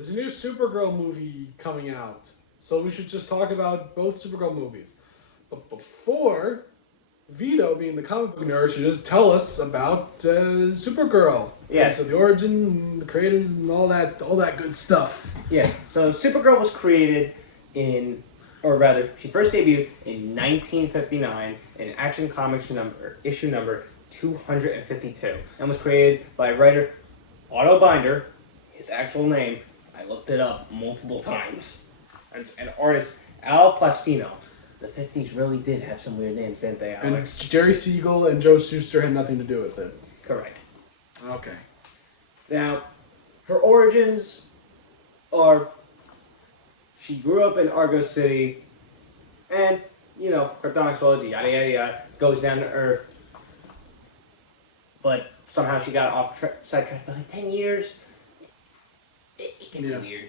There's a new Supergirl movie coming out, so we should just talk about both Supergirl movies. But before, Vito, being the comic book nerd, should just tell us about Supergirl. Yes. So the origin, the creators, and all that good stuff. Yes. So Supergirl was created she first debuted in 1959 in Action Comics issue number 252, and was created by writer Otto Binder, his actual name. I looked it up multiple times. And artist Al Plastino. The 50s really did have some weird names, didn't they, Alex? And Jerry Siegel and Joe Shuster had nothing to do with it. Correct. Okay. Now, her origins are she grew up in Argo City, and, kryptonics, yada yada yada, goes down to Earth. But somehow she got sidetracked by like 10 years. It gets weird.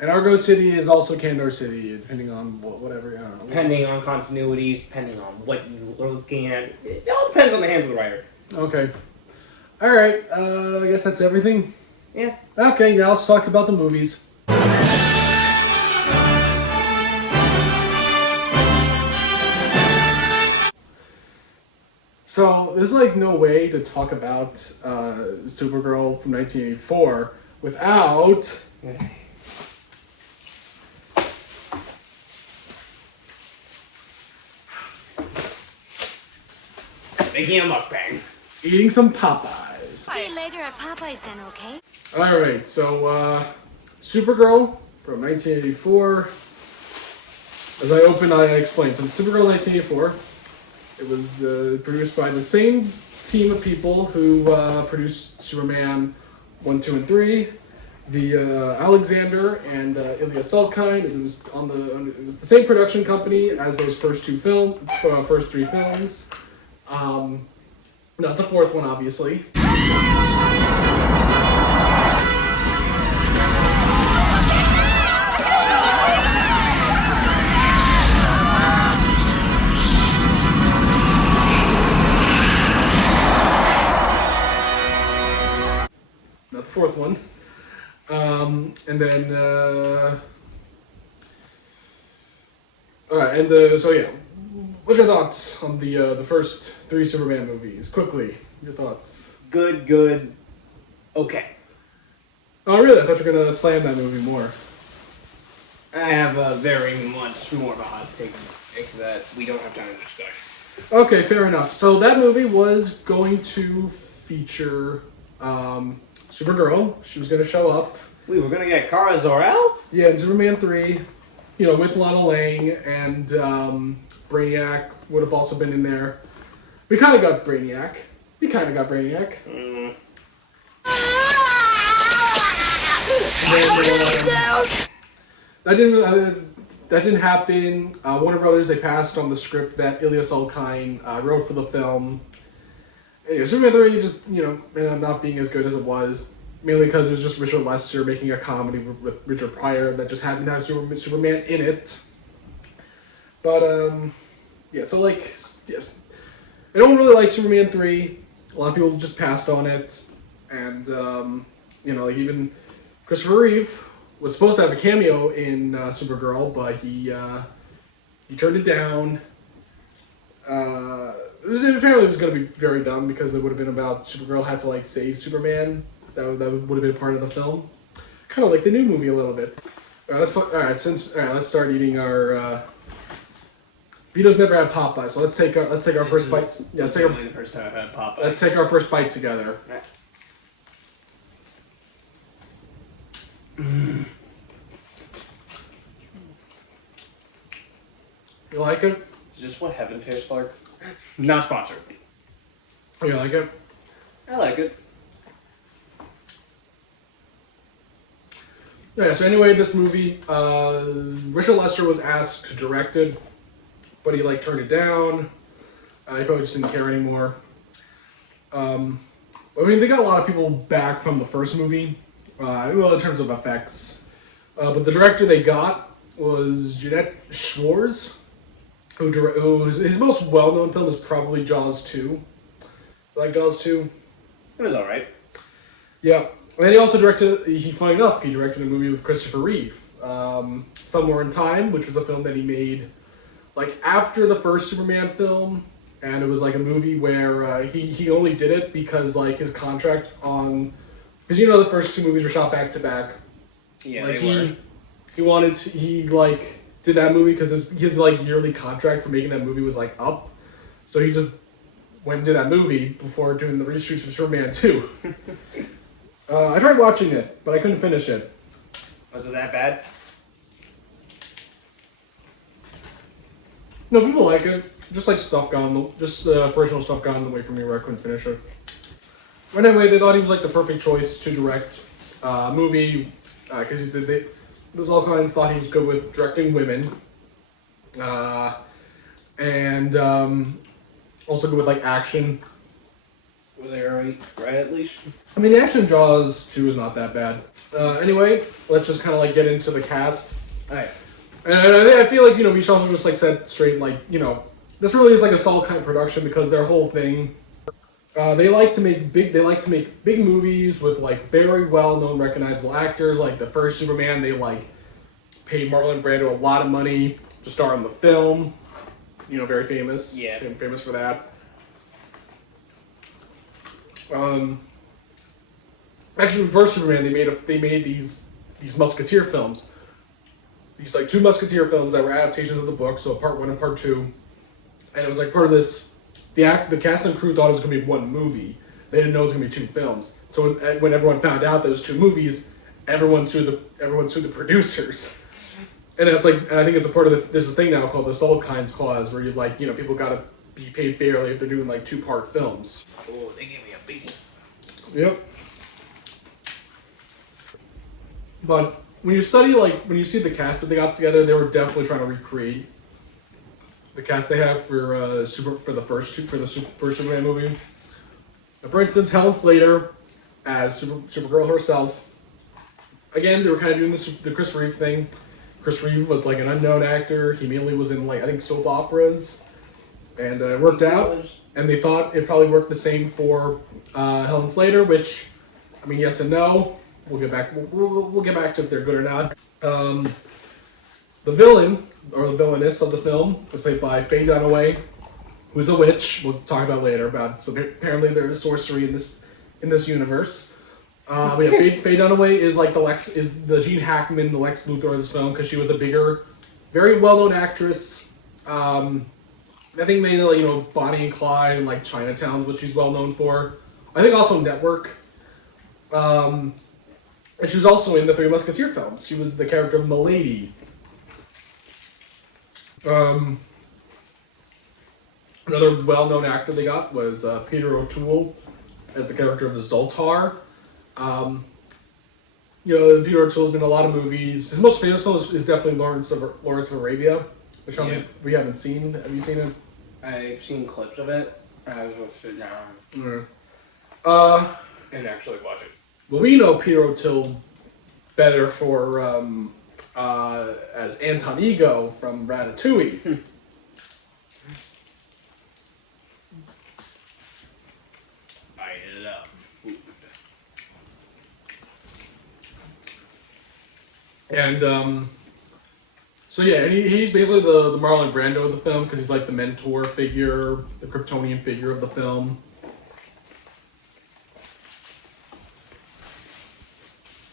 And Argo City is also Kandor City, depending on whatever, I don't know. Depending on continuities, depending on what you're looking at. It all depends on the hands of the writer. Okay. Alright, I guess that's everything. Yeah. Okay, now let's talk about the movies. So, there's no way to talk about Supergirl from 1984 without... Making a mukbang. Eating some Popeyes. See you later at Popeyes then, okay? Alright, so Supergirl from 1984. As I open, I explain. So Supergirl 1984. It was produced by the same team of people who produced Superman 1, 2, and 3. The Alexander and Ilya Salkind. It was it was the same production company as those first three films. Not the fourth one, obviously. Not the fourth one. And then, alright, so yeah. What's your thoughts on the first three Superman movies? Quickly, your thoughts. Good, okay. Oh, really? I thought you were going to slam that movie more. I have a very much more of a hot take that we don't have time to discuss. Okay, fair enough. So that movie was going to feature Supergirl. She was going to show up. We were going to get Kara Zor-El? Yeah, in Superman 3, with Lana Lang, and Brainiac would have also been in there. We kind of got Brainiac. That didn't happen. Warner Brothers, they passed on the script that Ilya Salkind wrote for the film. Anyway, Superman 3 just, ended up not being as good as it was. Mainly because it was just Richard Lester making a comedy with Richard Pryor that just happened to have Superman in it. But, yeah, so, yes. I don't really like Superman 3. A lot of people just passed on it. And, even Christopher Reeve was supposed to have a cameo in Supergirl, but he turned it down. Apparently it was going to be very dumb because it would have been about Supergirl had to, save Superman. That would have been part of the film. Kind of like the new movie a little bit. Let's start eating our... Vito's never had Popeyes, so let's take our first bite. Yeah, the first time I've had Popeyes. Let's take our first bite together. Right. You like it? Is this what heaven tastes like? Not sponsored. You like it? I like it. Yeah, so anyway, this movie, Richard Lester was asked to direct it, but he turned it down. He probably just didn't care anymore. They got a lot of people back from the first movie, in terms of effects. But the director they got was Jeanette Schwartz, his most well-known film is probably Jaws 2. Like Jaws 2? It was alright. Yeah. And then he also directed. Funny enough, he directed a movie with Christopher Reeve, Somewhere in Time, which was a film that he made like after the first Superman film, and it was like a movie where he only did it because like his contract on, because you know the first two movies were shot back to back. Yeah, like they were. He wanted to, he like did that movie because his like yearly contract for making that movie was like up, so he just went and did that movie before doing the reshoots for Superman 2. I tried watching it, but I couldn't finish it. Was it that bad? No, people like it. Just like stuff gone, just personal stuff gone away from me where I couldn't finish it. But anyway, they thought he was like the perfect choice to direct a movie because this all kinds thought he was good with directing women, and also good with like action. Were they already right at least? I mean, the action in Jaws 2 is not that bad. Anyway, let's just kind of like get into the cast. Alright. And I feel like, you know, we should also just like set straight, like, you know, this really is like a solid kind of production because their whole thing, they like to make big movies with like very well-known, recognizable actors. Like the first Superman, they like paid Marlon Brando a lot of money to star in the film. You know, very famous. Yeah. Famous for that. Actually, first Superman, they made these Musketeer films. These like two Musketeer films that were adaptations of the book, so part 1 and part 2. And it was like part of this. The cast and crew thought it was going to be one movie. They didn't know it was going to be 2 films. So when everyone found out that it was 2 movies, everyone sued the producers. And it's like, and I think it's a part of there's a thing now called the Soul Kinds Clause, where you like, you know, people got to be paid fairly if they're doing like 2-part films. Oh, they gave me a biggie. Yep. But when you study, like, when you see the cast that they got together, they were definitely trying to recreate the cast they have for the first Superman movie. For instance, Helen Slater as Supergirl herself. Again, they were kind of doing the Chris Reeve thing. Chris Reeve was like an unknown actor. He mainly was in like I think soap operas, and it worked out. And they thought it probably worked the same for Helen Slater, which, I mean, yes and no. We'll get back. We'll get back to if they're good or not. The villain or the villainess of the film was played by Faye Dunaway, who's a witch. We'll talk about later. So apparently there is sorcery in this universe. But yeah, Faye Dunaway is like the Gene Hackman, the Lex Luthor of this film, because she was a bigger, very well-known actress. I think mainly like, you know, Bonnie and Clyde and like Chinatown, which she's well known for. I think also Network. And she was also in the 3 Musketeer films. She was the character of Milady. Another well-known actor they got was Peter O'Toole as the character of the Zoltar. You know, Peter O'Toole's been in a lot of movies. His most famous film is definitely Lawrence of Arabia, which I think we haven't seen. Have you seen it? I've seen clips of it. I was going to sit down and actually watch it. Well, we know Peter O'Toole better for as Anton Ego from Ratatouille. I love food. And so yeah, he's basically the Marlon Brando of the film because he's like the mentor figure, the Kryptonian figure of the film.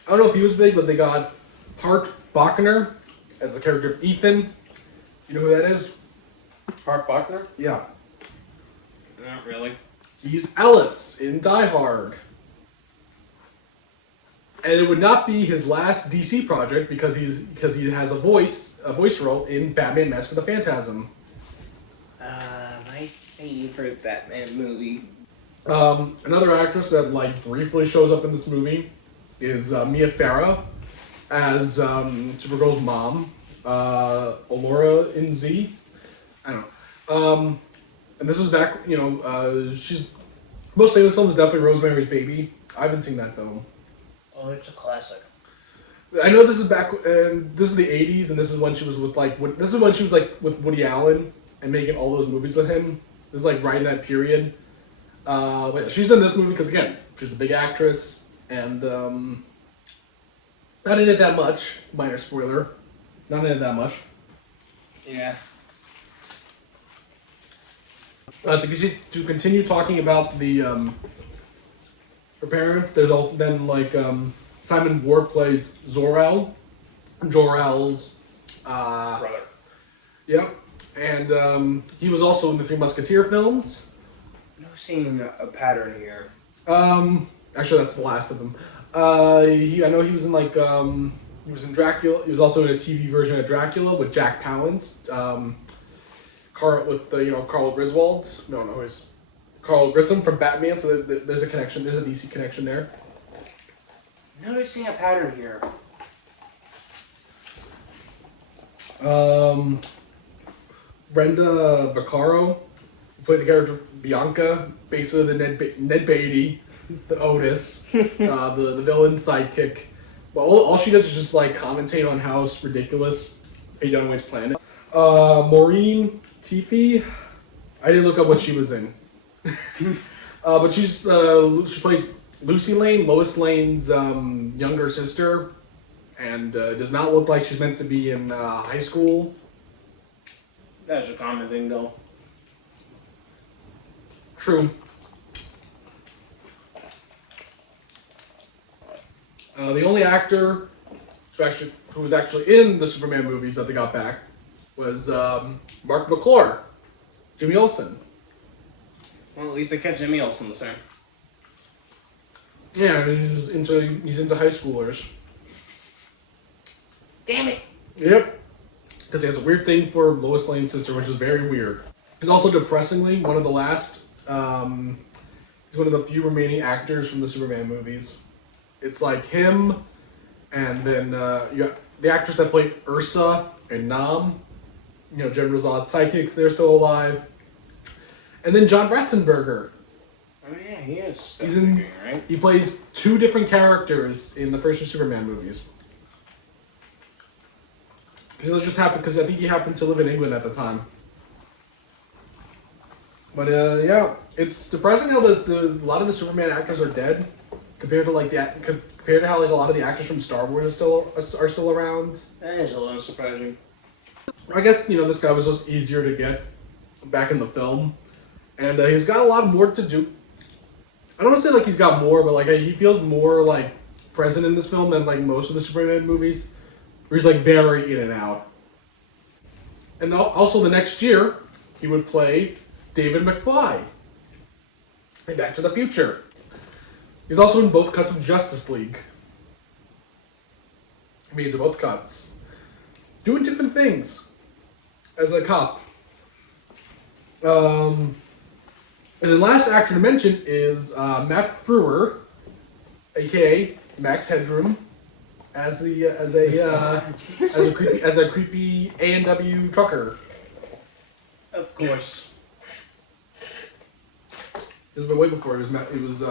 I don't know if he was big, but they got Hart Bochner as the character of Ethan. You know who that is? Hart Bachner? Yeah. Not really. He's Ellis in Die Hard. And it would not be his last DC project because he has a voice role in Batman Mask of the Phantasm. My favorite Batman movie. Another actress that like briefly shows up in this movie is Mia Farrow as Supergirl's mom, Allura in Z. I don't know. And this was back, you know, she's most famous film is definitely Rosemary's Baby. I haven't seen that film. Oh, it's a classic. I know this is back, and this is the '80s, and this is when she was with with Woody Allen and making all those movies with him. This is like right in that period. But yeah, she's in this movie because again, she's a big actress. and not in it that much. Minor spoiler, not in it that much. Yeah. To continue talking about the her parents, there's also then like Simon Ward plays Jor-El's Brother. yep, and he was also in the Three Musketeer films. I'm noticing a pattern here. Actually, that's the last of them. I know he was in like he was in Dracula. He was also in a TV version of Dracula with Jack Palance. Carl Griswold. No, it's Carl Grissom from Batman. So there's a connection. There's a DC connection there. Noticing a pattern here. Brenda Vaccaro played the character Bianca, basically the Ned Beatty, the Otis, the villain's sidekick. Well, all she does is just like commentate on how ridiculous Faye Dunaway's plan is. Maureen Teefy, I didn't look up what she was in, but she plays Lucy Lane, Lois Lane's younger sister, and does not look like she's meant to be in high school. That's a common thing, though. True. The only actor who was actually in the Superman movies that they got back was Mark McClure, Jimmy Olsen. Well, at least they kept Jimmy Olsen the same. Yeah, he's into high schoolers. Damn it! Yep. Because he has a weird thing for Lois Lane's sister, which is very weird. He's also depressingly one of the last. He's one of the few remaining actors from the Superman movies. It's like him, and then you got the actress that played Ursa and Nam. You know, Jen Razad's sidekicks, they're still alive. And then John Ratzenberger. Oh yeah, he is. He's in. Right? He plays two different characters in the first two Superman movies. Because it just happened because I think he happened to live in England at the time. But yeah, it's depressing how a lot of the Superman actors are dead compared to how like a lot of the actors from Star Wars are still around. That is a little surprising. I guess this guy was just easier to get back in the film, and he's got a lot more to do. I don't want to say like he's got more, but like he feels more like present in this film than like most of the Superman movies, where he's like very in and out. And also the next year, he would play David McFly in Back to the Future. He's also in both cuts of Justice League. I mean, he's in both cuts, doing different things as a cop. And the last actor to mention is Matt Frewer, aka Max Headroom, as a creepy A&W trucker. Of course. This was way before it was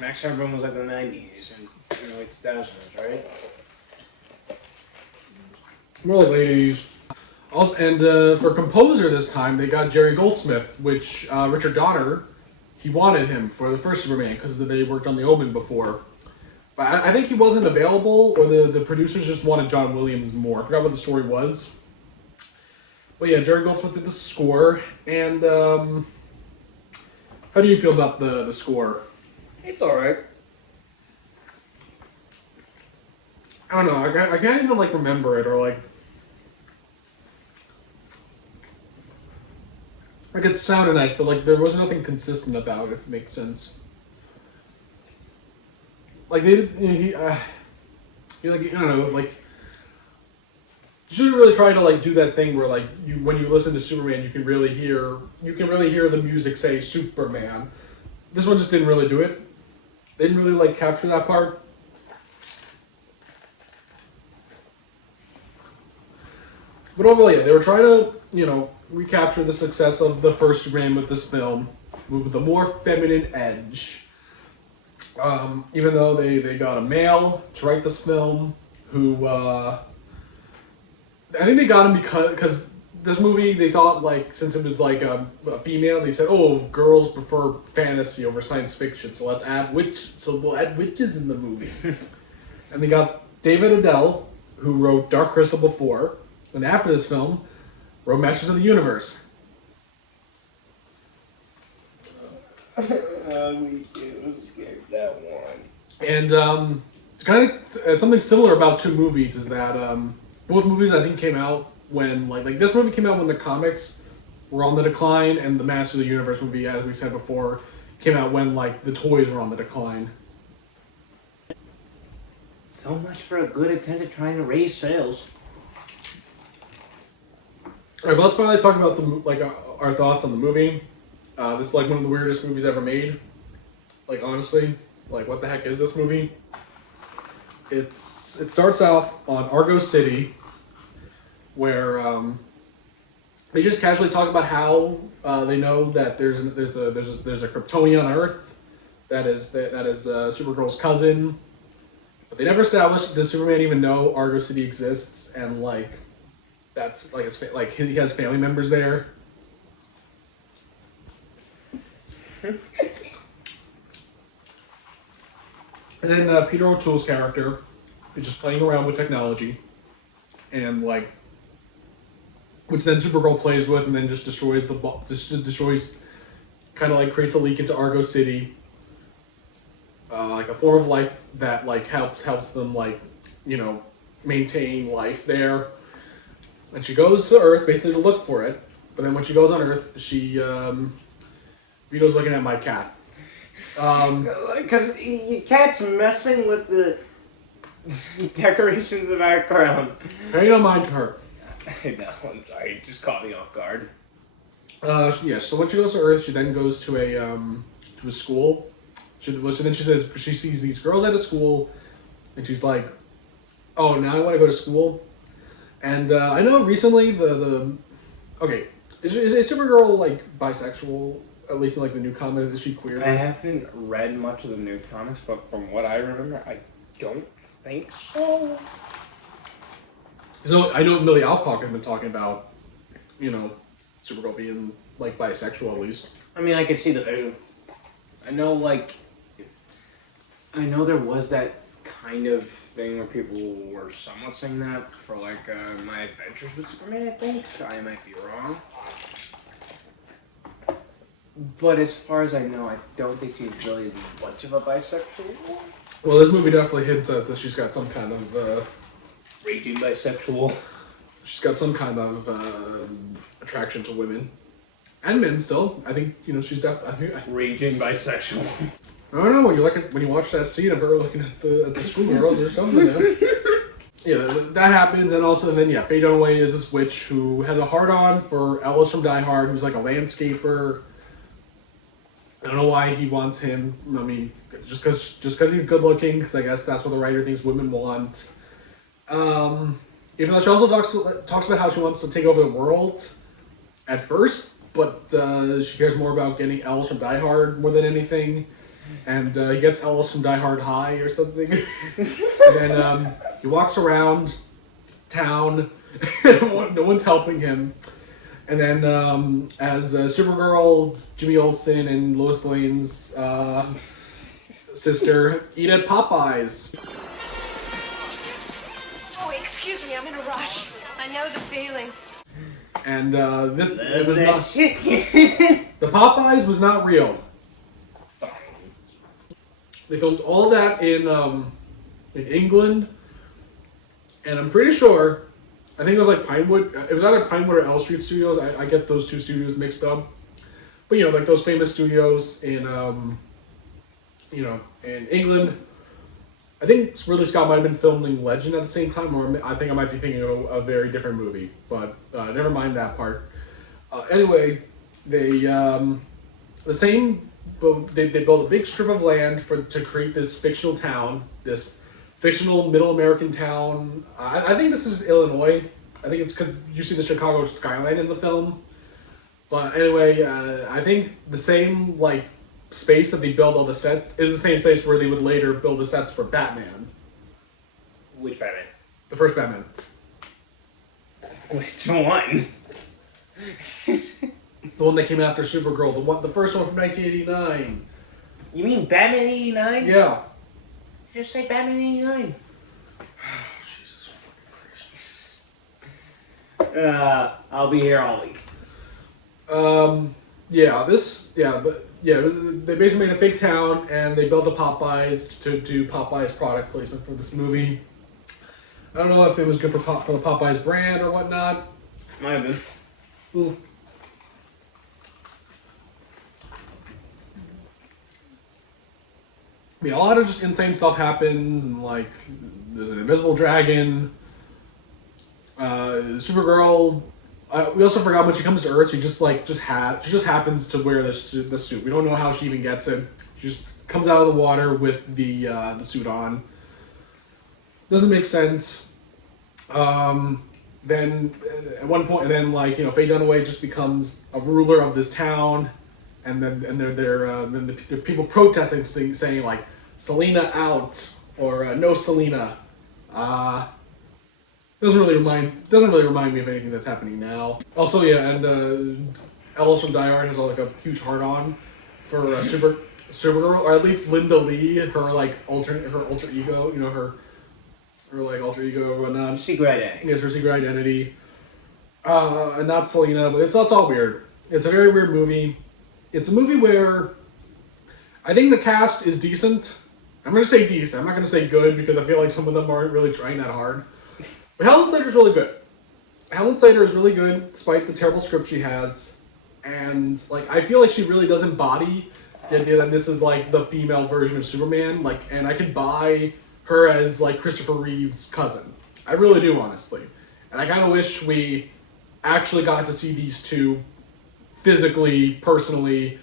Max Headroom was like the 90s and early 2000s, right? more like late 80s. Also, and for composer this time, they got Jerry Goldsmith, which Richard Donner, he wanted him for the first Superman because they worked on The Omen before. But I think he wasn't available, or the producers just wanted John Williams more. I forgot what the story was. But yeah, Jerry Goldsmith did the score, and how do you feel about the score? It's alright. I don't know, I can't even like remember it, or like it sounded nice, but like there was nothing consistent about it, if it makes sense. Like they did, you like, I don't know, like you shouldn't really try to like do that thing where like when you listen to Superman, you can really hear the music say Superman. This one just didn't really do it. They didn't really like capture that part. But overall, yeah, they were trying to, recapture the success of the first Superman with this film with a more feminine edge. Even though they got a male to write this film, who I think they got him because this movie, they thought, like, since it was, like, a female, they said, oh, girls prefer fantasy over science fiction, so we'll add witches in the movie. And they got David Adele, who wrote Dark Crystal before, and after this film, wrote Masters of the Universe. We skipped that one. And it's kind of something similar about two movies is that both movies I think came out when like this movie came out when the comics were on the decline, and the Masters of the Universe movie, as we said before, came out when like the toys were on the decline. So much for a good attempt at trying to raise sales. All right, but let's finally talk about our thoughts on the movie. This is like one of the weirdest movies ever made. Like honestly, like what the heck is this movie? It starts off on Argo City, where they just casually talk about how they know that there's a Kryptonian on Earth that is Supergirl's cousin, but they never established does Superman even know Argo City exists, and like that's like he has family members there. And then Peter O'Toole's character is just playing around with technology, and like, which then Supergirl plays with, and then just destroys kind of like creates a leak into Argo City, like a form of life that like helps them like, you know, maintain life there. And she goes to Earth basically to look for it, but then when she goes on Earth, Vito's looking at my cat. Because your cat's messing with the decorations of the background. Pay no mind to her. I know, I'm sorry, it just caught me off guard. Yeah, so when she goes to Earth, she then goes to a school. Then she says she sees these girls at a school, and she's like, "Oh, now I want to go to school." And I know recently okay, is Supergirl like bisexual? At least in like the new comics, is she queer? I haven't read much of the new comics, but from what I remember, I don't think so. So I know Millie Alcock has been talking about, you know, Supergirl being like bisexual at least. I mean, I could see the vision. I know there was that kind of thing where people were somewhat saying that for like My Adventures with Superman, I think. I might be wrong. But as far as I know, I don't think she's really much of a bisexual. Well, this movie definitely hints at that she's got some kind of Raging bisexual. She's got some kind of attraction to women and men. Still, I think you know she's definitely Raging bisexual. I don't know when you watch that scene of her looking at the schoolgirls or something. Yeah, that happens, and also then Faye Dunaway is this witch who has a hard-on for Ellis from Die Hard, who's like a landscaper. I don't know why he wants him. I mean, just because he's good looking, because I guess that's what the writer thinks women want. Even though she also talks about how she wants to take over the world at first, but she cares more about getting Ellis from Die Hard more than anything. And he gets Ellis from Die Hard high or something. And then he walks around town. No one's helping him. And then as Supergirl, Jimmy Olsen, and Lois Lane's sister eat at Popeyes. Oh, excuse me, I'm in a rush. I know the feeling. And it was not. The Popeyes was not real. They filmed all that in England, and I'm pretty sure. I think it was like Pinewood. It was either Pinewood or L Street Studios. I get those two studios mixed up. But you know, like those famous studios in in England. I think Ridley Scott might have been filming Legend at the same time, or I think I might be thinking of a very different movie. But never mind that part. Anyway, they built a big strip of land to create this fictional town, this fictional middle American town. I think this is Illinois. I think it's because you see the Chicago skyline in the film. But anyway, I think the same like space that they build all the sets is the same place where they would later build the sets for Batman. Which Batman? The first Batman. Which one? The one that came after Supergirl, the first one from 1989. You mean Batman 89? Yeah. Just say Batman 89. Jesus fucking Christ. I'll be here all week. They basically made a fake town and they built a Popeyes to do Popeyes product placement for this movie. I don't know if it was good for the Popeyes brand or whatnot. Might have been. Ooh. I mean, a lot of just insane stuff happens, and like, there's an invisible dragon. Supergirl. We also forgot when she comes to Earth, she just happens to wear the suit. We don't know how she even gets it. She just comes out of the water with the suit on. Doesn't make sense. Then at one point, Faye Dunaway just becomes a ruler of this town, and then there are people protesting, saying like "Selena out" or "No Selena." Doesn't really remind me of anything that's happening now. Also, Ellis from Die Hard has a huge heart on for Supergirl, or at least Linda Lee, her alter ego, her alter ego or whatnot. Secret identity. Yes, her secret identity. And not Selena, but it's all weird. It's a very weird movie. It's a movie where I think the cast is decent. I'm going to say decent. I'm not going to say good because I feel like some of them aren't really trying that hard. But Helen Slater's really good. Helen Slater is really good despite the terrible script she has. And I feel like she really does embody the idea that this is the female version of Superman. And I could buy her as Christopher Reeve's cousin. I really do, honestly. And I kind of wish we actually got to see these two physically, personally,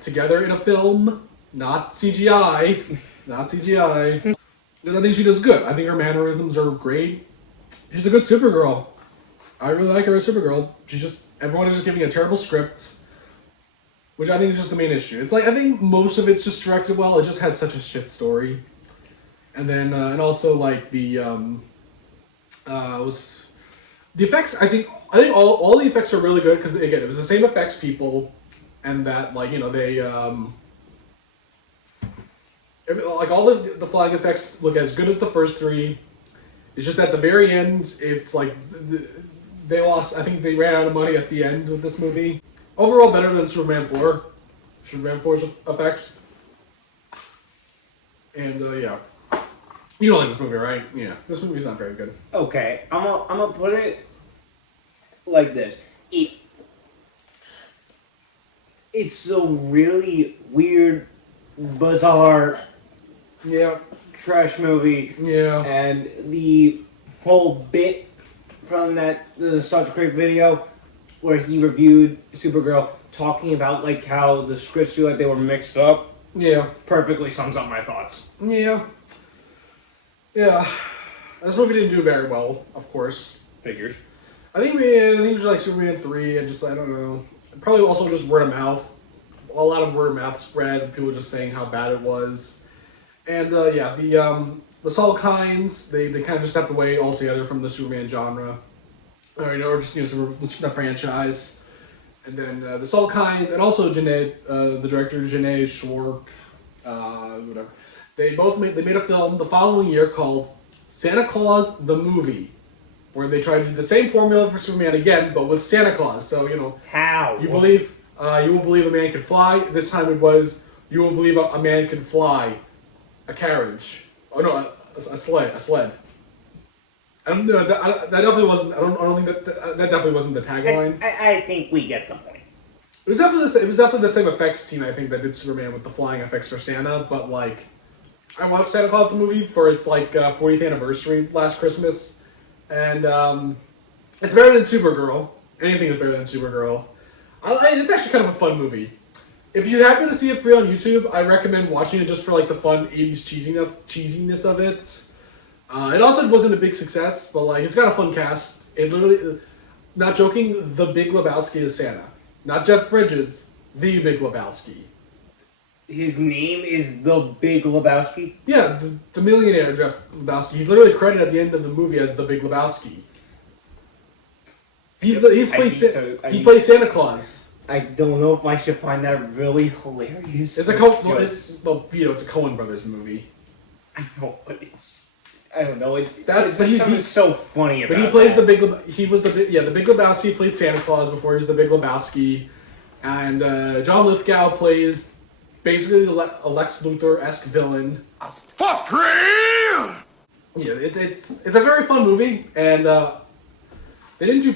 together in a film, not CGI. Not CGI. Because I think she does good. I think her mannerisms are great. She's a good Supergirl. I really like her as Supergirl. Everyone is just giving a terrible script, which I think is just the main issue. It's I think most of it's just directed well. It just has such a shit story. And then, and also the effects. I think all the effects are really good because again, it was the same effects people, and that they all the flying effects look as good as the first three. It's just at the very end, it's they lost. I think they ran out of money at the end of this movie. Overall, better than Superman 4. Superman 4's effects. And yeah. You don't like this movie, right? Yeah, this movie's not very good. Okay, I'm gonna put it like this. It's a really weird, bizarre, trash movie. Yeah. And the whole bit from the Star Trek video where he reviewed Supergirl, talking about how the scripts feel like they were mixed up. Yeah. Perfectly sums up my thoughts. Yeah. Yeah, this movie didn't do very well, of course. Figures. I think it was Superman 3, and I don't know. Probably also just word of mouth. A lot of word of mouth spread, people just saying how bad it was. And the Salkinds, they kind of just stepped away altogether from the Superman genre. Or just the franchise. And then the Salkinds, and also the director Janae Schwark, whatever. They made a film the following year called Santa Claus the Movie, where they tried to do the same formula for Superman again, but with Santa Claus. So how you will believe a man could fly. This time it was you will believe a man could fly a carriage. Oh no, a sled. I don't know. That definitely wasn't. I don't think that definitely wasn't the tagline. I think we get the point. It was definitely the same effects team I think that did Superman with the flying effects for Santa, but I watched Santa Claus the movie for its 40th anniversary last Christmas, and it's better than Supergirl. Anything is better than Supergirl. It's actually kind of a fun movie. If you happen to see it free on YouTube, I recommend watching it just for the fun 80s cheesiness of it. It also wasn't a big success, but it's got a fun cast. It literally, not joking, the Big Lebowski is Santa, not Jeff Bridges, the Big Lebowski. His name is the Big Lebowski? Yeah, the millionaire Jeff Lebowski. He's literally credited at the end of the movie as the Big Lebowski. He I plays Santa Claus. I don't know if I should find that really hilarious. It's a Vito. It's a Coen Brothers movie. I know, but I don't know. He's so funny about. But he plays the Big. He was the Big Lebowski played Santa Claus before he was the Big Lebowski, and John Lithgow plays basically a Lex Luthor-esque villain. For real? Yeah, it's a very fun movie, and they didn't do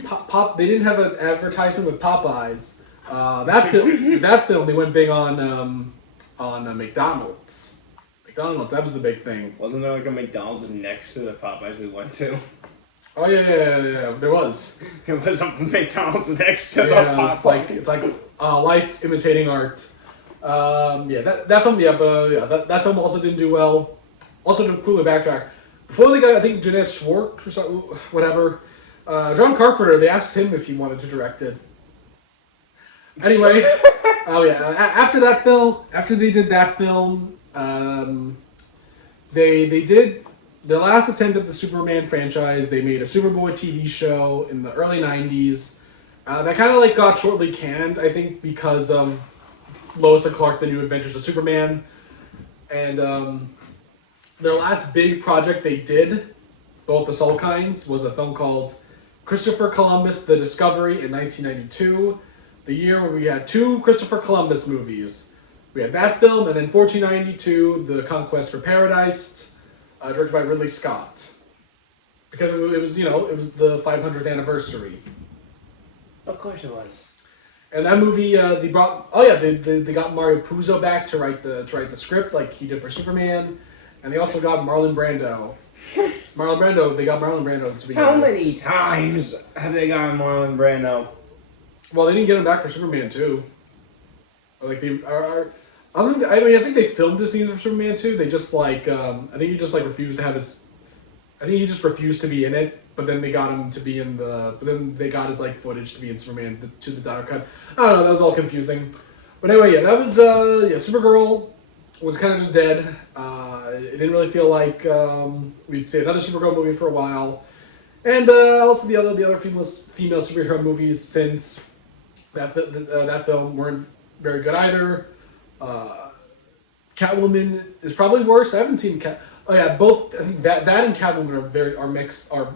They didn't have an advertisement with Popeyes. That film they went big on McDonald's. McDonald's, that was the big thing. Wasn't there like a McDonald's next to the Popeyes we went to? Oh yeah, there was. It was a McDonald's next to the Popeyes. It's like life imitating art. That film, that film also didn't do well. Also, to quickly backtrack, before they got, I think, Jeanette Schwartz or something, whatever, John Carpenter, they asked him if he wanted to direct it. Anyway, after they did that film, they did their last attempt at the Superman franchise. They made a Superboy TV show in the early 90s. That kind of like got shortly canned, I think, because of Lois and Clark: The New Adventures of Superman. And their last big project they did, both the Soul Kinds, was a film called Christopher Columbus: The Discovery in 1992. The year where we had 2 Christopher Columbus movies. We had that film, and then 1492, The Conquest for Paradise, directed by Ridley Scott. Because it was the 500th anniversary. Of course it was. And that movie, they got Mario Puzo back to write the script like he did for Superman, and they also got Marlon Brando. They got Marlon Brando to be. How many times have they gotten Marlon Brando? Well, they didn't get him back for Superman 2. Like they are. I think they filmed the scenes for Superman 2. They just I think he just refused to have his. I think he just refused to be in it. But then they got him to be in the. But then they got his footage to be in Superman to the Dyer cut. I don't know. That was all confusing. But anyway, that was Supergirl was kind of just dead. It didn't really feel like we'd see another Supergirl movie for a while, and also the other female superhero movies since that film weren't very good either. Catwoman is probably worse. I haven't seen Cat. Oh yeah, both. I think that and Catwoman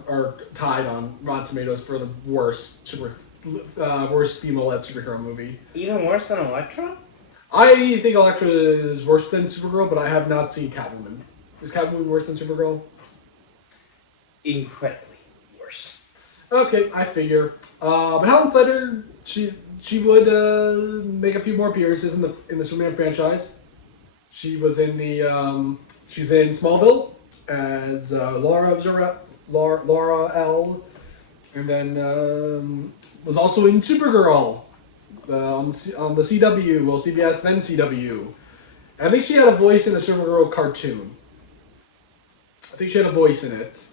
are tied on Rotten Tomatoes for the worst female-led superhero movie. Even worse than Elektra? I think Elektra is worse than Supergirl, but I have not seen Catwoman. Is Catwoman worse than Supergirl? Incredibly worse. Okay, I figure. But Helen Slater, she would make a few more appearances in the Superman franchise. She was in she's in Smallville as Laura L. And then was also in Supergirl on the CW, well, CBS, then CW. And I think she had a voice in a Supergirl cartoon. I think she had a voice in it.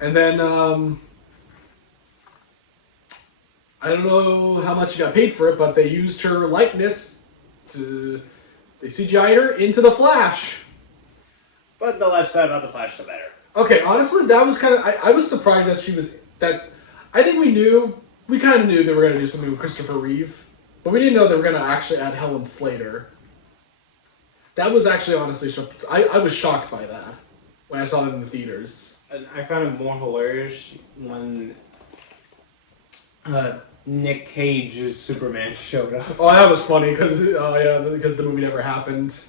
And then, I don't know how much she got paid for it, but they used her likeness they CGI'd her into The Flash. But the less said about The Flash, the better. Okay, honestly, that was kind of... I was surprised that I think we kind of knew they were going to do something with Christopher Reeve, but we didn't know they were going to actually add Helen Slater. That was actually, honestly, I was shocked by that when I saw it in the theaters. And I found it more hilarious when Nick Cage's Superman showed up. Oh, that was funny, because the movie never happened.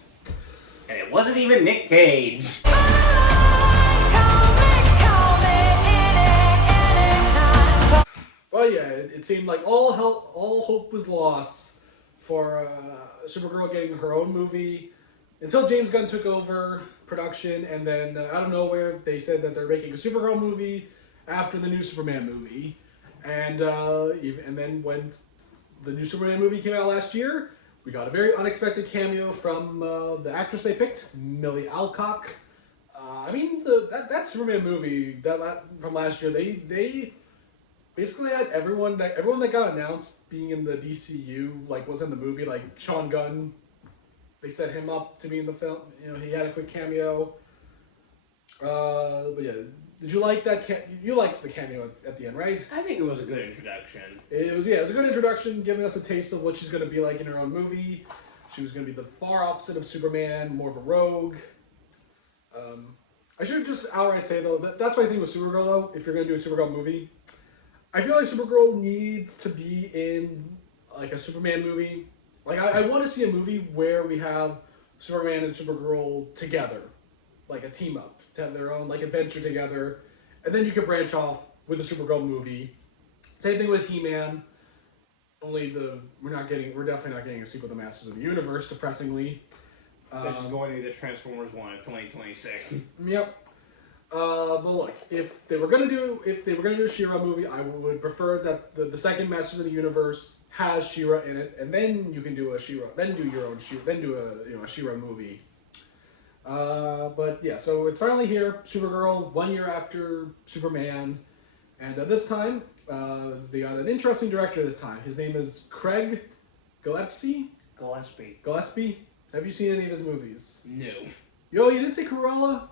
And it wasn't even Nick Cage. Well, yeah, it seemed like all hope was lost for Supergirl getting her own movie until James Gunn took over production, and then out of nowhere they said that they're making a Supergirl movie after the new Superman movie, and then when the new Superman movie came out last year, we got a very unexpected cameo from the actress they picked, Millie Alcock. That Superman movie that from last year, they basically had everyone that got announced being in the DCU was in the movie, like Sean Gunn. They set him up to be in the film. He had a quick cameo. But yeah, Did you like that? You liked the cameo at the end, right? I think it was a good introduction. It was a good introduction, giving us a taste of what she's going to be like in her own movie. She was going to be the far opposite of Superman, more of a rogue. I should just outright say though that's my thing with Supergirl though. If you're going to do a Supergirl movie, I feel like Supergirl needs to be in like a Superman movie. Like I want to see a movie where we have Superman and Supergirl together, like a team up, to have their own like adventure together, and then you can branch off with a Supergirl movie. Same thing with He-Man. Only we're definitely not getting a sequel to Masters of the Universe, depressingly. This is going to be the Transformers 1 of 2026. Yep. But look, if they were gonna do a She-Ra movie, I would prefer that the second Masters of the Universe has She-Ra in it, and then you can do a She-Ra, then do your own then do a She-Ra movie. But yeah, so it's finally here, Supergirl, 1 year after Superman, and this time they got an interesting director. This time, his name is Craig Gillespie. Gillespie. Have you seen any of his movies? No. Yo, you didn't say Cruella?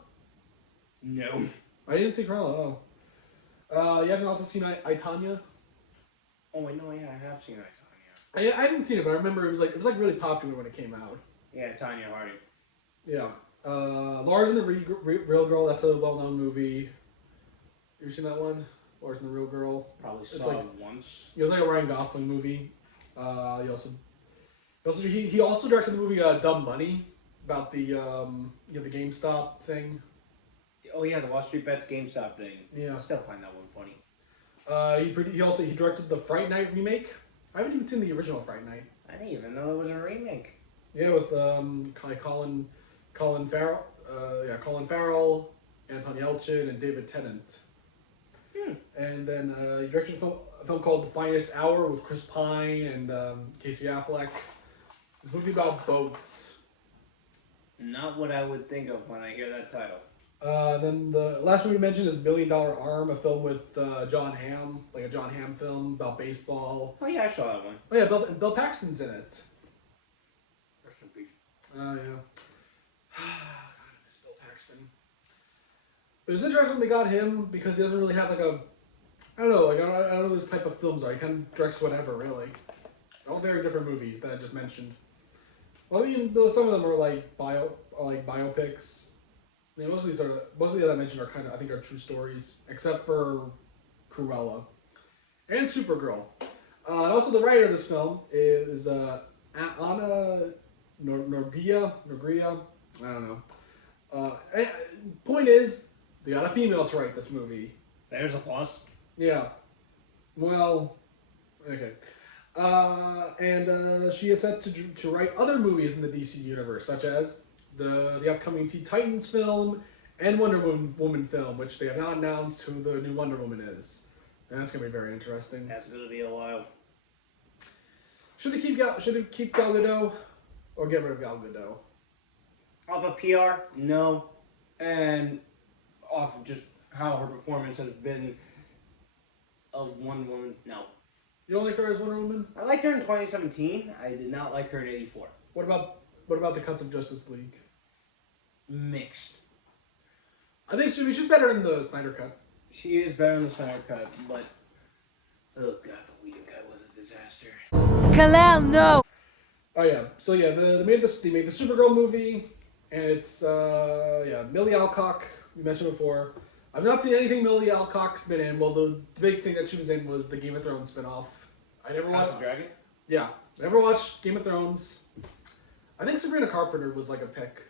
No. I didn't see Cruella. Oh. You haven't also seen I, Tonya? Oh, wait, no, yeah, I have seen Tanya. I haven't seen it, but I remember it was like really popular when it came out. Yeah, Tanya Hardy. Yeah. Lars and the Real Girl. That's a well-known movie. Have you seen that one? Lars and the Real Girl. Probably saw it once. It was like a Ryan Gosling movie. He also directed the movie Dumb Money about the the GameStop thing. Oh yeah, the Wall Street Bets GameStop thing. Yeah. I still find that one funny. He directed the Fright Night remake. I haven't even seen the original Fright Night. I didn't even know it was a remake. Yeah, with Colin Farrell, Colin Farrell, Anton Yelchin, and David Tennant. And then he directed a film called The Finest Hour with Chris Pine and Casey Affleck. This movie about boats. Not what I would think of when I hear that title. Then the last movie we mentioned is $1 Million Arm, a film with John Hamm, like a John Hamm film about baseball. Oh yeah, I saw that one. Oh yeah, Bill Paxton's in it. Rest in peace. Oh yeah. God, I miss Bill Paxton. But it's interesting they got him because he doesn't really have like a, I don't know what this type of films are. He kind of directs whatever, really. All very different movies that I just mentioned. Well, I mean, some of them are like biopics. I mean, most of the that I mentioned are kind of, I think, are true stories, except for Cruella and Supergirl. And also, the writer of this film is Anna Norgria. I don't know. Point is, they got a female to write this movie. There's a plus. Yeah. Well, okay. And she is set to write other movies in the DC universe, such as the upcoming Teen Titans film and Wonder Woman film, which they have not announced who the new Wonder Woman is. And that's going to be very interesting. That's going to be a while. Should they keep Gal Gadot or get rid of Gal Gadot? Off of PR, no. And off of just how her performance has been of Wonder Woman, no. You don't like her as Wonder Woman? I liked her in 2017. I did not like her in 84. What about the cuts of Justice League? Mixed. I think she's better in the Snyder cut. She is better in the Snyder cut, but oh god, the Whedon cut was a disaster. Kalel, no. Oh yeah, so yeah, they made the Supergirl movie, and it's Millie Alcock. We mentioned before. I've not seen anything Millie Alcock's been in. Well, the big thing that she was in was the Game of Thrones spinoff. I never watched. House of Dragon. Yeah, never watched Game of Thrones. I think Sabrina Carpenter was like a pick.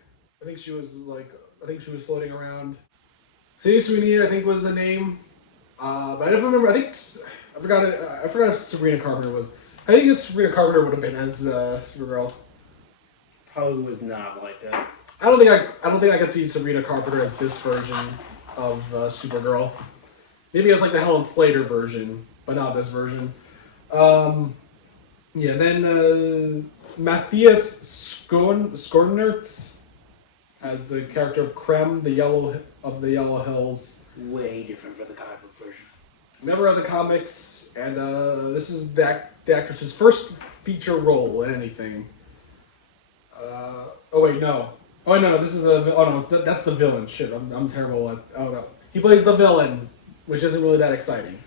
I think she was floating around. Sadie Sweeney, I think, was the name. But I don't remember. I forgot if Sabrina Carpenter was. I think Sabrina Carpenter would have been as Supergirl. Probably was not like that. I don't think I could see Sabrina Carpenter as this version of Supergirl. Maybe as like the Helen Slater version, but not this version. Then Matthias Skornertz as the character of Krem, the Yellow Hills. Way different for the comic book version. Never read the comics, and this is the actress's first feature role in anything. This is that's the villain. Shit, I'm terrible at. Oh no, He plays the villain, which isn't really that exciting.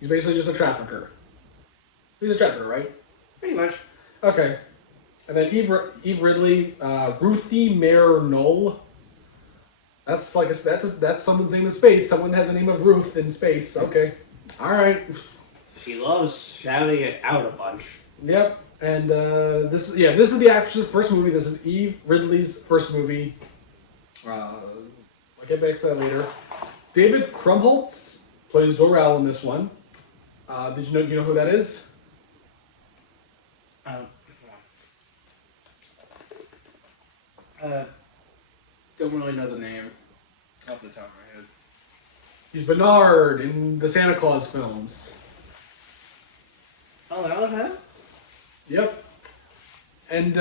He's basically just a trafficker. He's a trafficker, right? Pretty much. Okay. And then Eve Ridley, Ruthie Mare Knoll. That's like that's someone's name in space. Someone has a name of Ruth in space. Okay. All right. She loves shouting it out a bunch. Yep. And this is the actress's first movie. This is Eve Ridley's first movie. I'll get back to that later. David Krumholtz plays Zor-El in this one. Did you know who that is? Don't really know the name off the top of my head. He's Bernard in the Santa Claus films. Oh, that was him? Yep. And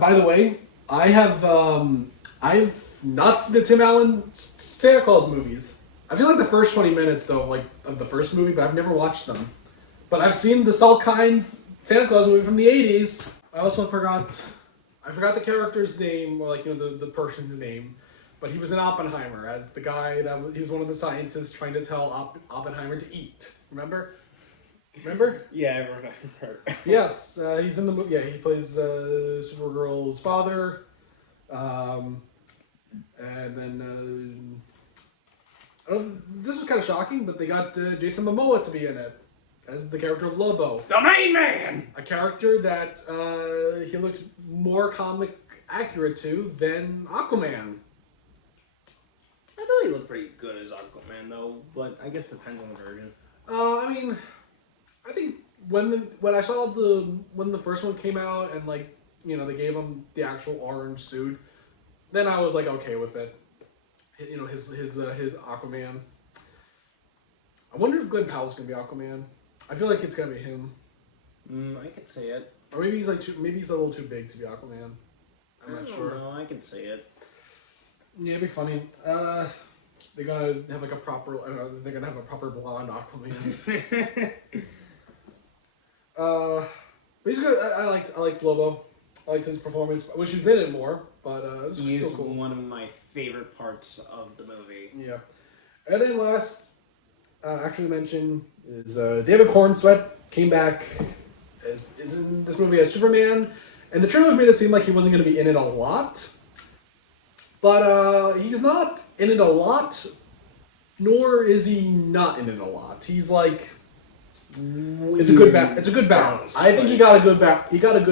by the way, I've not seen the Tim Allen Santa Claus movies. I feel like the first 20 minutes though, of the first movie, but I've never watched them. But I've seen the Saul Kynes Santa Claus movie from the 80s. I also forgot the character's name, or the person's name. But he was in Oppenheimer as the guy he was one of the scientists trying to tell Oppenheimer to eat. Remember? Yeah, I remember. Yes, he's in the movie. Yeah, he plays Supergirl's father. And then this was kind of shocking, but they got Jason Momoa to be in it as the character of Lobo. The main man! A character that he looks more comic accurate to than Aquaman. I thought he looked pretty good as Aquaman, though, but I guess depends on the version. I mean, I think when I saw when the first one came out and they gave him the actual orange suit, then I was okay with it. His Aquaman. I wonder if Glenn Powell's gonna be Aquaman. I feel like it's gonna be him. I could see it. Or maybe he's a little too big to be Aquaman. I'm not sure. No, I can see it. Yeah, it'd be funny. They're gonna have a proper. They're gonna have a proper blonde Aquaman. But he's good. I liked Lobo. I liked his performance. I wish he was in it more, but this was He's still cool. one of my favorite parts of the movie. Yeah. And then last, actually mention is David Cornsweet came back. Is in this movie as Superman, and the trailers made it seem like he wasn't going to be in it a lot. But he's not in it a lot, nor is he not in it a lot. He's it's a good balance. I think he got a good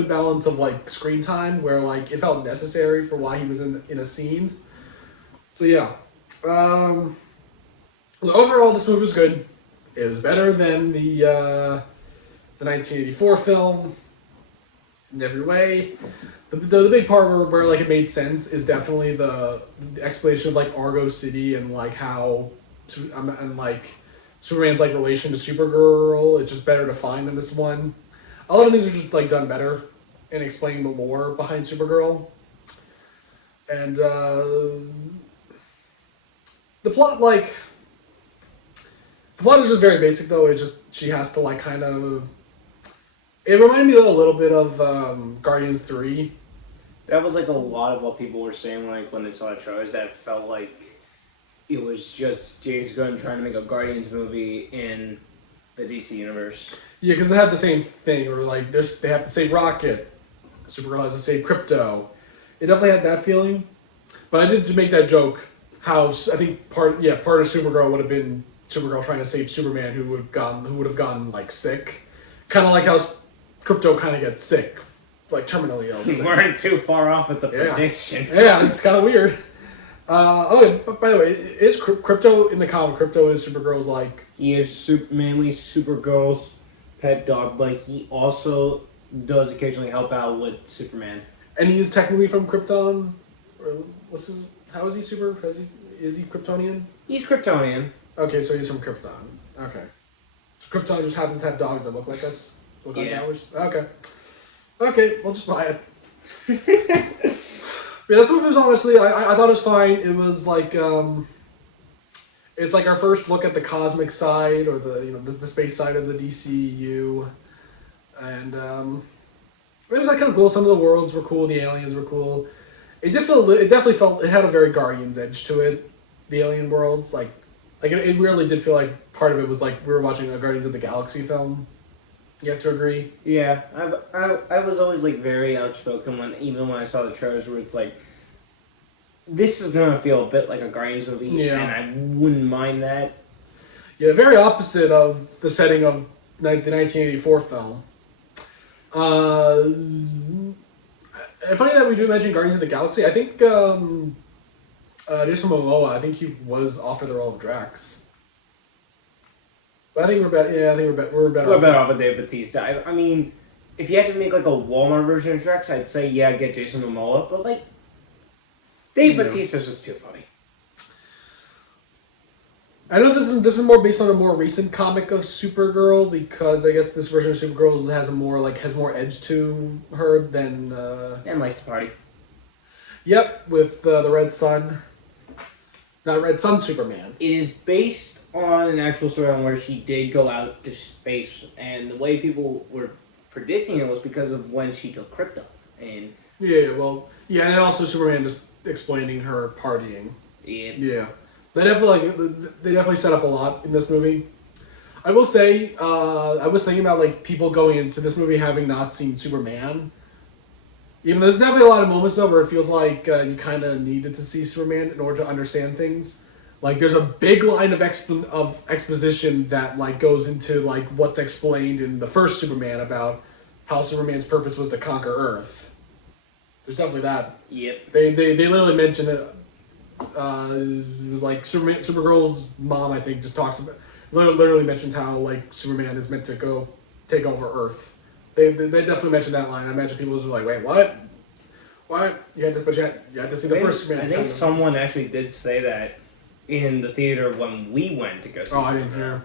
balance of screen time where it felt necessary for why he was in a scene. So yeah. Overall, this movie was good. It was better than the 1984 film in every way. The big part where it made sense is definitely the explanation of Argo City and how Superman's relation to Supergirl. It's just better defined in this one. A lot of things are just done better and explained more behind Supergirl. And the plot is just very basic though. It's just she has to kind of. It reminded me a little bit of Guardians 3. That was a lot of what people were saying when they saw the trailers, that it felt like it was just James Gunn trying to make a Guardians movie in the DC universe. Yeah, because they have the same thing, or they have to save Rocket. Supergirl has to save Crypto. It definitely had that feeling. But I did to make that joke. How I think part of Supergirl would have been Supergirl trying to save Superman, who would have gotten sick, kind of like how Crypto kind of gets sick, terminally ill. We weren't too far off with the prediction. Yeah, it's kind of weird. By the way, is Crypto in the comic? Crypto is Supergirl's He is mainly Supergirl's pet dog, but he also does occasionally help out with Superman. And he is technically from Krypton. Or how is he super? Is he Kryptonian? He's Kryptonian. Okay, so he's from Krypton. Okay. So Krypton just happens to have dogs that look like us? Look like ours? Okay. Okay, we'll just buy it. Yeah, this movie was honestly, I thought it was fine. It was it's our first look at the cosmic side, or the space side of the DCU. And it was kind of cool. Some of the worlds were cool, the aliens were cool. It definitely felt, it had a very Guardians edge to it. The alien worlds, Like it really did feel like part of it was like we were watching a Guardians of the Galaxy film. You have to agree. Yeah, I was always like very outspoken even when I saw the trailers where it's like, this is gonna feel a bit like a Guardians movie, and I wouldn't mind that. Yeah, very opposite of the setting of the 1984 film. Funny that we do mention Guardians of the Galaxy. I think Jason Momoa, I think he was offered the role of Drax. But I think we're better. Yeah, I think we're better. We're better off with Dave Bautista. I mean, if you had to make like a Walmart version of Drax, I'd say yeah, get Jason Momoa. But like, Dave Bautista's just too funny. I know this is more based on a more recent comic of Supergirl because I guess this version of Supergirl has more edge to her than. And likes to party. Yep, with the Red Sun. Not Red Sun Superman. It is based on an actual story on where she did go out to space, and the way people were predicting it was because of when she took Krypton. And and also Superman just explaining her partying. Yeah. They definitely set up a lot in this movie. I will say, I was thinking about like people going into this movie having not seen Superman. Even there's definitely a lot of moments though where it feels like you kind of needed to see Superman in order to understand things. Like there's a big line of exposition that like goes into like what's explained in the first Superman about how Superman's purpose was to conquer Earth. There's definitely that. Yep. They literally mention it. It was like Supergirl's mom, I think, just talks about literally mentions how like Superman is meant to go take over Earth. They definitely mentioned that line. I imagine people was like, wait, what? What? You had to see the first Superman. I think someone actually did say that in the theater when we went to go see Superman. I didn't hear.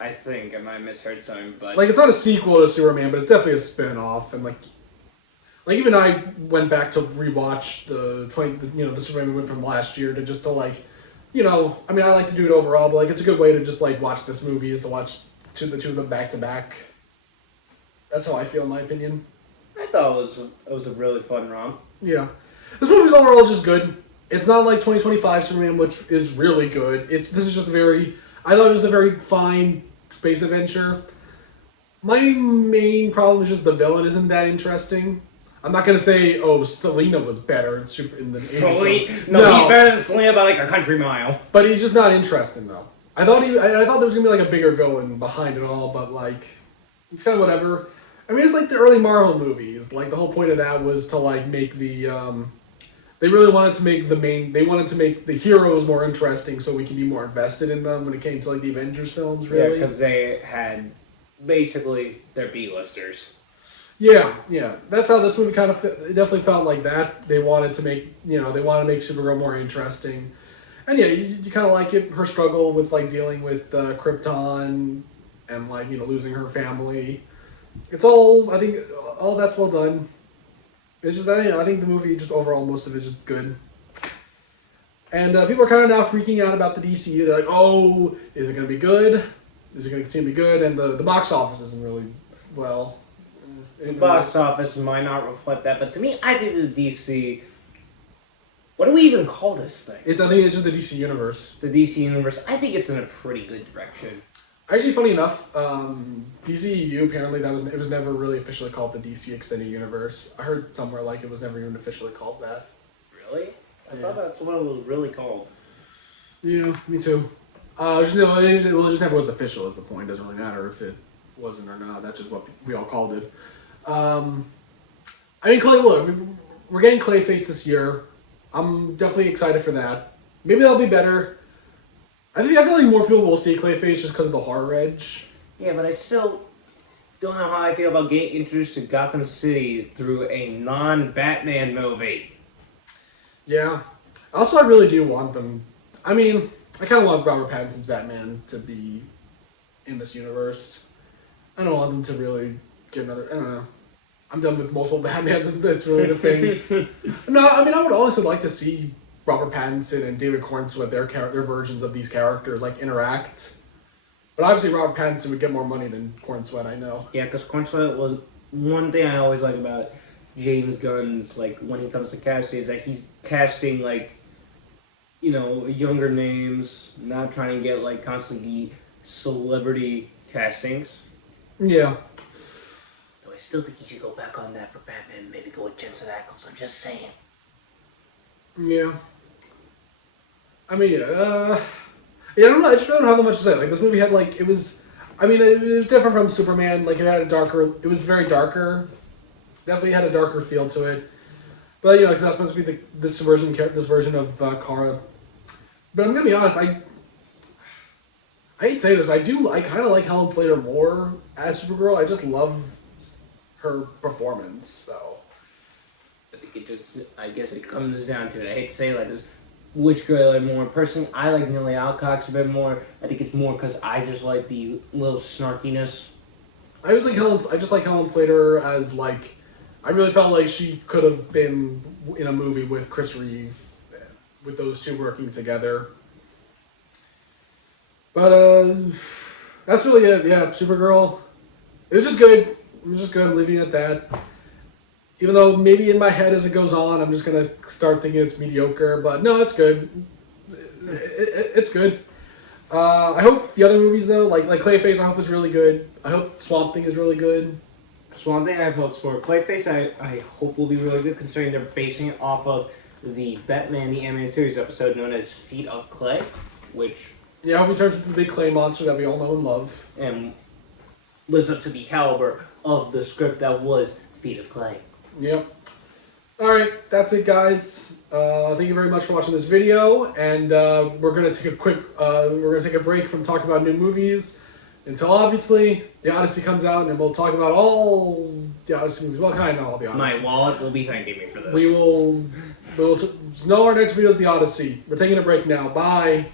I think I might have misheard something, but like it's not a sequel to Superman, but it's definitely a spin-off, and like even I went back to rewatch the Superman movie from last year to like, I mean I like to do it overall, but like it's a good way to just like watch this movie is to watch the two of them back to back. That's how I feel in my opinion. I thought it was a really fun romp. Yeah, this movie's overall just good. It's not like 2025 Superman, which is really good. I thought it was a very fine space adventure. My main problem is just the villain isn't that interesting. I'm not gonna say, Selena was better in the 80s. No, he's better than Selena by like a country mile. But he's just not interesting though. I thought there was gonna be like a bigger villain behind it all, but like it's kind of whatever. I mean, it's like the early Marvel movies. Like the whole point of that was to like make the they really wanted to make the heroes more interesting so we can be more invested in them when it came to like the Avengers films. Really, yeah, because they had basically their B-listers. Yeah, that's how this movie kind of it definitely felt like that. They wanted to make Supergirl more interesting, and yeah, you kind of like it. Her struggle with like dealing with Krypton and like losing her family. It's all I think all that's well done. It's just that I think the movie just overall most of it is just good. And people are kind of now freaking out about the DCU. They're like, oh, is it going to be good? Is it going to continue to be good? And the box office isn't really well. The box office might not reflect that, but to me, I think the DC. What do we even call this thing? I think it's just the DC universe. The DC universe. I think it's in a pretty good direction. Actually, funny enough, DCEU apparently it was never really officially called the DC Extended Universe. I heard somewhere like it was never even officially called that. Really? I thought that's what it was really called. Yeah, me too. It just never was official. Is the point? Doesn't really matter if it wasn't or not. That's just what we all called it. I mean, look, we're getting Clayface this year. I'm definitely excited for that. Maybe that'll be better. I feel like more people will see Clayface just because of the horror edge. Yeah, but I still don't know how I feel about getting introduced to Gotham City through a non-Batman movie. Yeah. Also, I really do want them. I mean, I kind of want Robert Pattinson's Batman to be in this universe. I don't want them to really get another. I don't know. I'm done with multiple Batmans. That's really the thing. No, I mean, I would also like to see Robert Pattinson and David Cornsweet, their versions of these characters, like interact. But obviously, Robert Pattinson would get more money than Cornsweet, I know. Yeah, because Cornsweet was one thing I always like about James Gunn's, like when he comes to casting, is that he's casting like younger names, not trying to get like constantly celebrity castings. Yeah. Though I still think you should go back on that for Batman. Maybe go with Jensen Ackles. I'm just saying. Yeah. I mean, yeah, I don't know. I just don't have much to say. Like, this movie had, like, it was different from Superman. Like, it was very darker. Definitely had a darker feel to it. But, because that's supposed to be this version of Kara. But I'm gonna be honest, I hate to say this, but I kind of like Helen Slater more as Supergirl. I just love her performance, so. I guess it comes down to it. I hate to say it like this. Which girl I like more? Personally, I like Millie Alcox a bit more. I think it's more because I just like the little snarkiness. I just like Helen Slater as, like, I really felt like she could have been in a movie with Chris Reeve, with those two working together. But, that's really it. Yeah, Supergirl. It was just good. I'm leaving it at that. Even though maybe in my head as it goes on, I'm just going to start thinking it's mediocre. But no, it's good. It's good. I hope the other movies, though, like Clayface, I hope is really good. I hope Swamp Thing is really good. Swamp Thing I have hopes for. Clayface I hope will be really good, considering they're basing it off of the Batman the Animated Series episode known as Feet of Clay, which... Yeah, I hope he turns into the big clay monster that we all know and love. And lives up to the caliber of the script that was Feet of Clay. Yep. Alright, that's it, guys. Thank you very much for watching this video, and we're gonna take a break from talking about new movies until obviously the Odyssey comes out, and we'll talk about all the Odyssey movies. Well, kind of all the Odyssey. My wallet will be thanking me for this. We will know our next video is the Odyssey. We're taking a break now. Bye.